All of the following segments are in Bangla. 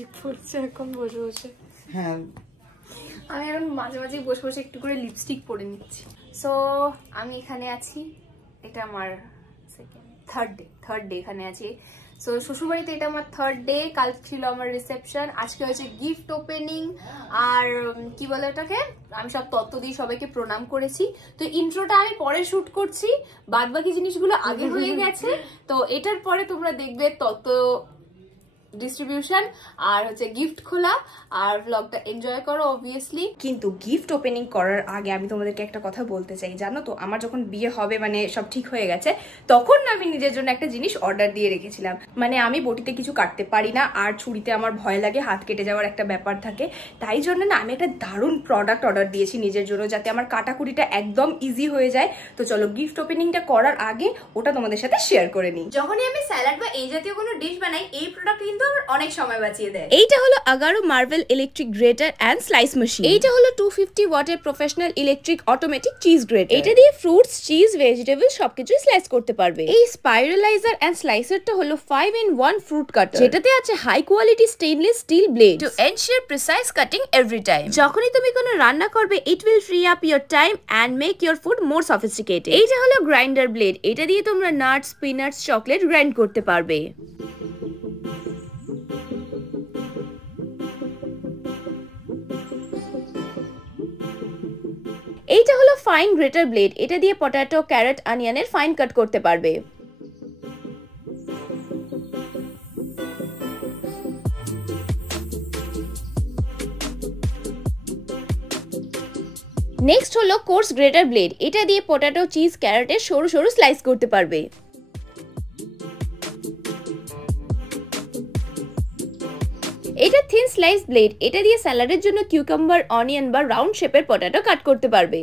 লিপস্টিক পরছে এখন বসে বসে। হ্যাঁ আমি এখন মাঝে মাঝে বসে বসে একটু করে লিপস্টিক পরে নিচ্ছি। সো আমি এখানে আছি, এটা আমার থার্ড ডে এখানে আছি। সো শ্বশুরবাড়িতে এটা আমার থার্ড ডে। কাল ছিল আমার রিসেপশন, আজকে হচ্ছে গিফট ওপেনিং। আর কি বলে এটাকে, আমি সব তত্ত্ব দিয়ে সবাইকে প্রণাম করেছি। তো ইন্ট্রোটা আমি পরে শুট করছি, বাদ বাকি জিনিসগুলো আগে হয়ে গেছে। তো এটার পরে তোমরা দেখবে তত্ত্ব ডিস্ট্রিবিউশন আর হচ্ছে গিফট খোলা, আর ব্লগটা এনজয় করো অবভিয়াসলি। কিন্তু গিফট ওপেনিং করার আগে আমি তোমাদেরকে একটা কথা বলতে চাই। জানো তো, আমার যখন বিয়ে হবে, মানে সব ঠিক হয়ে গেছে, তখন আমি নিজের জন্য একটা জিনিস অর্ডার দিয়ে রেখেছিলাম। মানে আমি বটিতে কিছু কাটতে পারি না, আর ছুরিতে আমার ভয় লাগে, হাত কেটে যাওয়ার একটা ব্যাপার থাকে। তাই জন্য না আমি একটা দারুণ প্রোডাক্ট অর্ডার দিয়েছি নিজের জন্য, যাতে আমার কাটাকুটিটা একদম ইজি হয়ে যায়। তো চলো গিফট ওপেনিংটা করার আগে ওটা তোমাদের সাথে শেয়ার করে নিই। যখনই আমি স্যালাড বা এই জাতীয় কোনো ডিশ বানাই, এই প্রোডাক্ট কিন্তু আমার অনেক সময় বাঁচিয়ে দেয়। এইটা হলো Agaro Marvel electric grater and slice machine. এইটা হলো 250 ওয়াটের professional electric automatic cheese grater. এটা দিয়ে ফ্রুটস, চিজ, ভেজিটেবল সবকিছু স্লাইস করতে পারবে। এই স্পাইরালাইজার এন্ড স্লাইসারটা হলো 5-in-1 ফ্রুট কাটার, যেটাতে আছে high quality stainless steel blade to ensure precise cutting every time. যখনই তুমি কোনো রান্না করবে, it will free up your time and make your food more sophisticated. এইটা হলো গ্রাইন্ডার ব্লেড, এটা দিয়ে তোমরা নাটস, পিনাটস, চকলেট গ্রাইন্ড করতে পারবে। এইটা হলো ফাইন গ্রেটার ব্লেড, এটা দিয়ে পটাটো, ক্যারট, অনিয়নের ফাইন কাট করতে পারবে। নেক্সট হলো কোর্স গ্রেটার ব্লেড, এটা দিয়ে পটাটো, চিজ, ক্যারটের সরু সরু স্লাইস করতে পারবে। এটা থিন স্লাইস ব্লেড, এটা দিয়ে স্যালাডের জন্য কিউকাম্বার, অনিয়ন বা রাউন্ড শেপের পটাটো কাট করতে পারবে।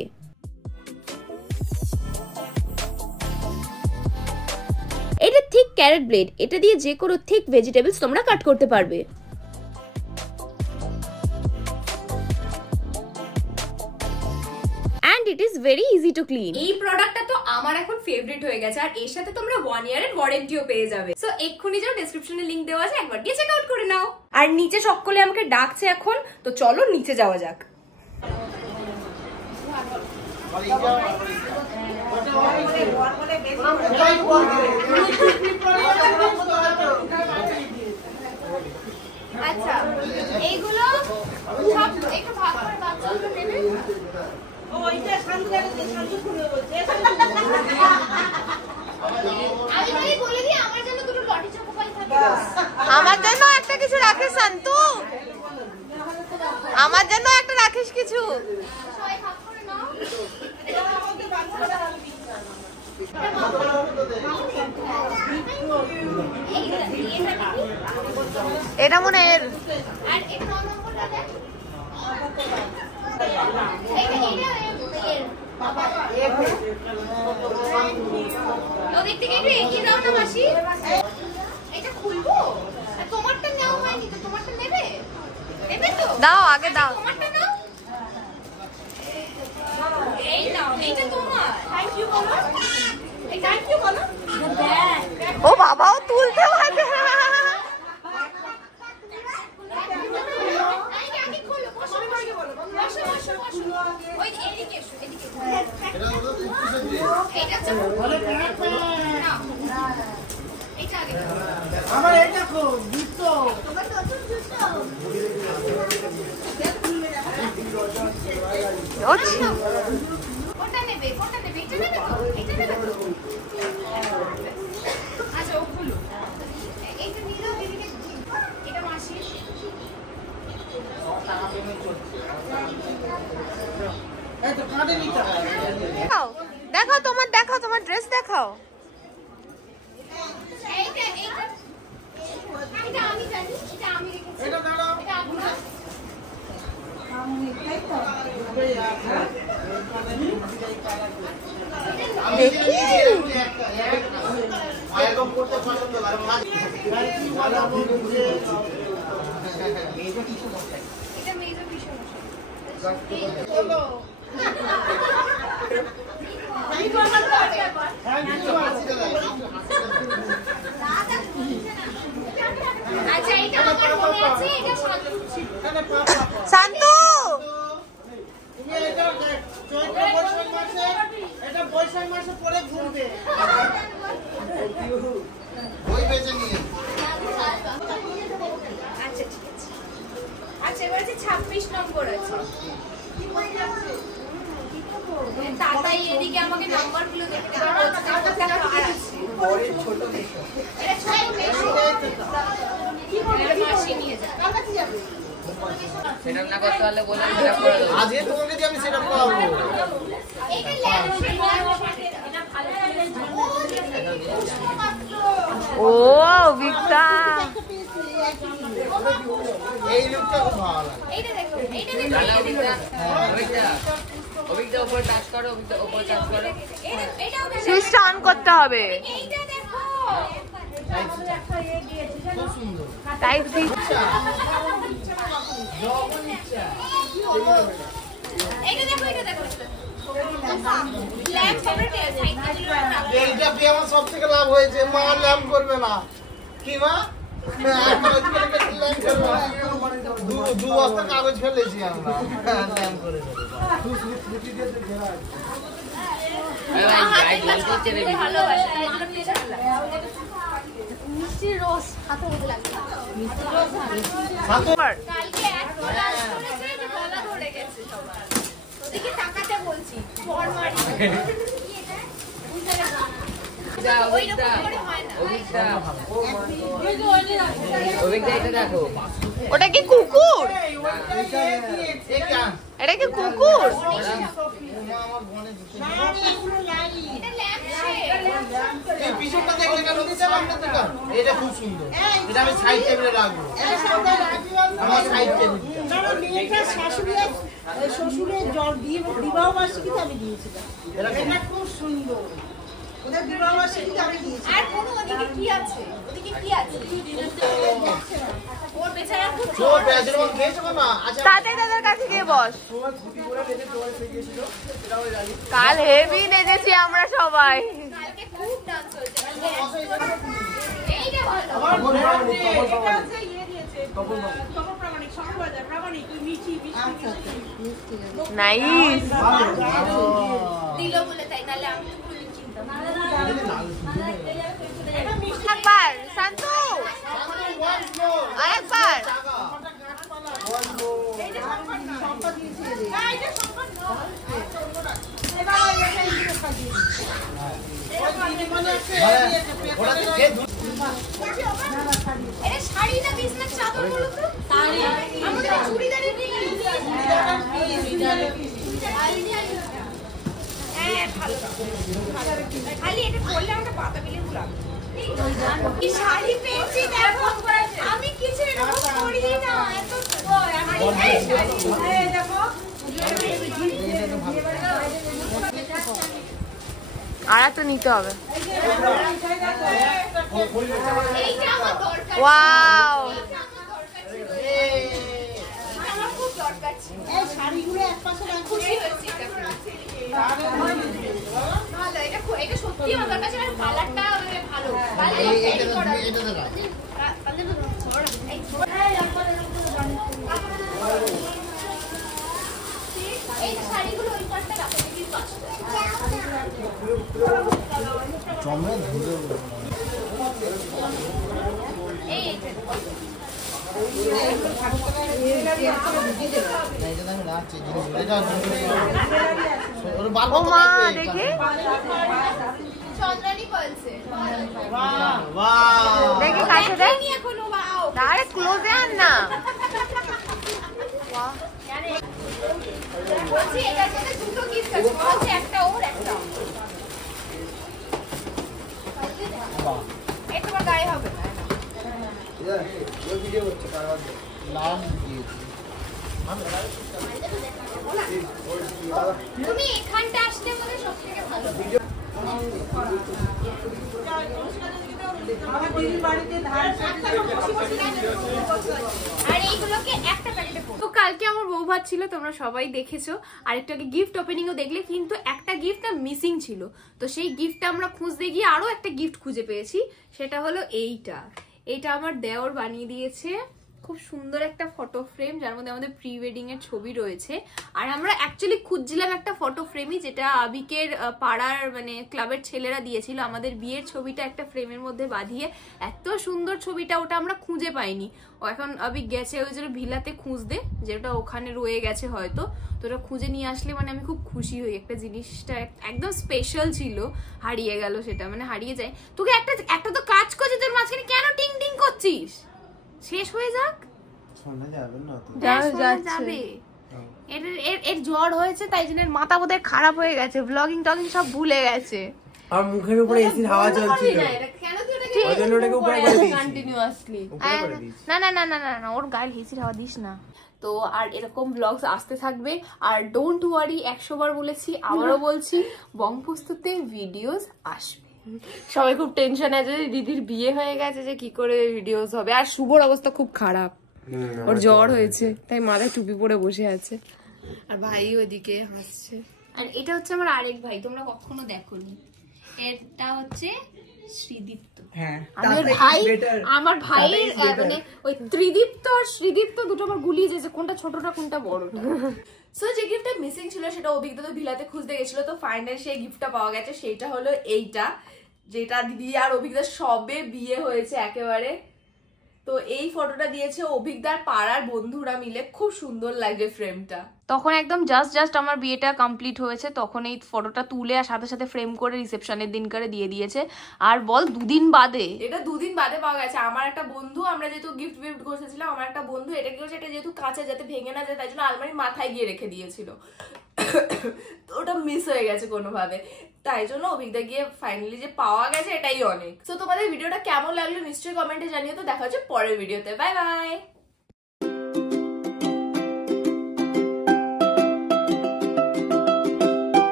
এটা থিক ক্যারট ব্লেড, এটা দিয়ে যে কোনো থিক ভেজিটেবলস তোমরা কাট করতে পারবে। And it is very easy to clean. এই প্রোডাক্টটা তো আমার এখন ফেভারিট হয়ে গেছে, আর এর সাথে তোমরা 1 ইয়ারের ওয়ারেন্টিও পেয়ে যাবে। সো এক্ষুনি যাও, ডেসক্রিপশনে লিংক দেওয়া আছে, একবার গিয়ে চেক আউট করে নাও। আর নিচে সকলে আমাকে ডাকছে এখন, তো চলো নিচে যাওয়া যাক। আচ্ছা, এইগুলো সব একটু ভাগ করে বাচ্চাগুলো নেবে। আমার জন্য একটা কিছু রাখিস শান্তু, আমার জন্য একটা রাখিস কিছু। এটা মনে এর ওদিক থেকে একটু এগিয়ে দাও না মাসি। এটা খুলবো, তোমারটা নেওয়া হয়নি তো, তোমারটা নেবে? নেবে তো? দাও, আগে দাও। তোমারটা নাও, এই নাও, এইটা তোমার। থ্যাংক ইউ বলো, এই থ্যাংক ইউ বলো। ও বাবা, ও তুলতে পারে। আমার এই দেখো দুটো কোনটা নেবে, কোনটা নেবে? এটা নেবে তো, এটা নেবে তো। আচ্ছা, ও খুলো, এইটা নিয়ে দাও দিদিকে। এটা মাসি দেখাও তোমার, দেখাও তোমার ড্রেস দেখাও। এটা আমি জানি, এটা আমি রেখেছি। এটা আপনার এটা মেয়েদের ভীষণ আচ্ছা, এটা আমার মনে আছে, এটা শান্তু ছিল। এখানে পা পা পা। শান্তু তুমি এটা চৈত্র বৈশাখ মাসে এটা বৈশাখ মাসে পরে ঘুরবে ওই বেঁচে নিয়ে আচ্ছা ঠিক আছে। আচ্ছা এবার যে 26 নম্বর আছে। তাতাই এদিকে আমাকে নাম্বারগুলো দেখে দাও। ছোট মেশো এটা ছোট মেশো। এটা মাসি নিয়ে যায়। সেটা না করতে পারলে বলে সেটা করে দেবো। আজকে তোমাকে দিয়ে আমি সেটা করাবো এটা ল্যাম্প ও বিক্তা এই লুকটা খুব ভালো লাগে এইটা দেখো, এইটা দেখো। তাহলে অভিজ্ঞতা উপরে টাচ করো, উপরে টাচ করো। এটাও দেখো। সুইচটা অন করতে হবে এইটা দেখো। খুব সুন্দর টাইপ সি এইটা দেখো, এটা দেখো। ল্যাম্প সবরে সাইকেল এইটা পেয়ে আমার সব থেকে লাভ হয়েছে মা ল্যাম্প করবে না কি মা দু বস্তা কাগজ ফেলেছি আমরা ল্যাম্প করে ভাই জল করছে রে। ভালোবাসা এই জন্য পিছে মিষ্টির রস হাতে মধ্যে লাগবে। কালকে এক ক্লাস করেছে যে গলা ধরে গেছে সবার। ওদিকে তাকাতে বলছি পর মারি অভিজ্ঞতা এটা দেখো। ওটা কি কুকুর এটা কি কুকুর পিছনটা দেখলে কেন এটা খুব সুন্দর এটা আমি সাইড টেবিলে রাখবো আমার সাইড টেবিলটা মেয়েটা শাশুড়ির শ্বশুরের বিবাহ বার্ষিকীতে আমি দিয়েছিলাম এটা খুব সুন্দর ওদের বিবাহ বার্ষিকীতে আমি দিয়েছি আর কোনো ওদিকে কি আছে? ওদিকে কি আছে? ওর বেচারা খুব তো পেঁয়াজের মন খেয়েছো না আচ্ছা তাতে তাদের কাছে গিয়ে বস কাল হেভি নেচেছি আমরা সবাই কালকে খুব ডান্স হয়েছে। এইটা ভালো। এটা হচ্ছে ইয়ে দিয়েছে তপন প্রামাণিক সমবাজার প্রামাণিক ওই মিষ্টি নাইস দিল বলে তাই, নাহলে আমি তো কোনোদিন চিনতাম না। একবার শান্তু আরেকবার এটা শাড়ি না বিজনেস চাদর বলো তো? শাড়ি। আমাদের চুড়িদারের কি? হ্যাঁ ভালো। খালি এটা পরলে আমরা পাতা বিলে গুলাম। কি শাড়ি পেয়েছি দেখো। আমি কিছু এরকম করি না। এত এই দেখো। আর একটা নিতে হবে এইটা আমার দরকার। ওয়াও এইটা আমার দরকার ছিল। আমার খুব দরকার ছিল। এই শাড়িগুলো এক পাশে খুশি হয়েছি এটা পেয়ে। ভালো, এটা সত্যি আমার দরকার ছিল। আর কালারটা ভালো। কালার এই করা। এই শাড়িগুলো ওই পাশটা রাখো, দেখি পাশটা। এই ও মা দেখি চন্দ্রানী বলছে। দেখি কাছে দেখ দেখি এখনো বাও। আরে ক্লোজে আন না বলছি এটার সাথে দুটো গিফট আছে। বলছে একটা ওর একটা আমার। এই তোমার গায়ে হবে না। তুমি এখানটা আসলে মানে সব থেকে ভালো। আমার দিদির বাড়িতে ধান আর এইগুলোকে একটা প্যাকেটে পড়ো। তো কালকে আমার বউ ভাত ছিল, তোমরা সবাই দেখেছো। আর একটু আগে গিফট ওপেনিংও দেখলে, কিন্তু একটা গিফটটা মিসিং ছিল। তো সেই গিফটটা আমরা খুঁজতে গিয়ে আরো একটা গিফট খুঁজে পেয়েছি। সেটা হলো এইটা। এইটা আমার দেওর বানিয়ে দিয়েছে। খুব সুন্দর একটা ফটো ফ্রেম যার মধ্যে আমাদের প্রি ওয়েডিং এর ছবি রয়েছে। আর আমরা অ্যাকচুয়ালি খুঁজছিলাম একটা ফটো ফ্রেমই, যেটা আবিকের পাড়ার মানে ক্লাবের ছেলেরা দিয়েছিল আমাদের বিয়ের ছবিটা একটা ফ্রেমের মধ্যে বাঁধিয়ে। এত সুন্দর ছবিটা, ওটা আমরা খুঁজে পাইনি। ও এখন আবিক গেছে ওই জন্য ভিলাতে খুঁজতে, যেটা ওখানে রয়ে গেছে হয়তো, তো ওটা খুঁজে নিয়ে আসলে মানে আমি খুব খুশি হই। একটা জিনিসটা একদম স্পেশাল ছিল, হারিয়ে গেল সেটা, মানে হারিয়ে যায়। তোকে একটা তো কাজ করছিস, তোর মাঝখানে কেন টিং টিং করছিস? শেষ হয়ে যাক, শোনা যাবে না তো, যাবে। এর জ্বর হয়েছে, তাই জন্য মাথা বোধহয় খারাপ হয়ে গেছে, ব্লগিং টগিং সব ভুলে গেছে। আর মুখের উপরে এসির হাওয়া চলছিল, ওই জন্য ওটাকে উপরে করে দিয়েছি কন্টিনিউয়াসলি। উপরে করে দিয়েছি। না না না না না না, ওর গায়ে হেসির হাওয়া দিস না। তো আর এরকম ব্লগস আসতে থাকবে। আর ডোন্ট ওয়ারি, 100 বার বলেছি, আবারও বলছি, বঙ্গপস্তুতে ভিডিওস আসবে। সবাই খুব টেনশন আছে যে দিদির বিয়ে হয়ে গেছে, যে কি করে ভিডিওস হবে। আর শুভর অবস্থা খুব খারাপ, ওর জ্বর হয়েছে, তাই মাথায় টুপি পরে বসে আছে। আর ভাই ওইদিকে হাসছে। আর এটা হচ্ছে আমার আরেক ভাই, তোমরা কখনো দেখোনি। এটা হচ্ছে শ্রীদীপ্ত। আমার ভাইয়ের মানে ওই ত্রিদীপ্ত আর শ্রীদীপ্ত দুটো আমার গুলিয়ে যেছে, কোনটা ছোটটা কোনটা বড়টা। সো যে গিফটটা মিসিং ছিল সেটা অভিজ্ঞতা তো ভিলাতে খুঁজতে গেছিল, তো ফাইনালি সেই গিফটটা পাওয়া গেছে। সেটা হলো এইটা, যেটা দিদি আর অভিজ্ঞতা সবে বিয়ে হয়েছে একেবারে। তো এই ফটোটা দিয়েছে অভিজ্ঞতার পাড়ার বন্ধুরা মিলে, খুব সুন্দর লাগছে ফ্রেমটা। তখন একদম জাস্ট আমার বিয়েটা কমপ্লিট হয়েছে, তখন এই ফটোটা তুলে আর সাথে সাথে ফ্রেম করে রিসেপশনের দিন করে দিয়ে দিয়েছে। আর বল 2 দিন বাদে, এটা 2 দিন বাদে পাওয়া গেছে। আমার একটা বন্ধু, আমরা যেহেতু গিফট করতেছিলাম, আমার একটা বন্ধু এটা কি করছে, এটা যেহেতু কাঁচা যাতে ভেঙে না যায়, তাই জন্য আলমারির মাথায় গিয়ে রেখে দিয়েছিল। তো ওটা মিস হয়ে গেছে কোনোভাবে, তাই জন্য অভিজ্ঞতা গিয়ে ফাইনালি যে পাওয়া গেছে এটাই অনেক। তো তোমাদের ভিডিওটা কেমন লাগলো নিশ্চয়ই কমেন্টে জানিও। তো দেখা হচ্ছে পরের ভিডিওতে, বাই বাই।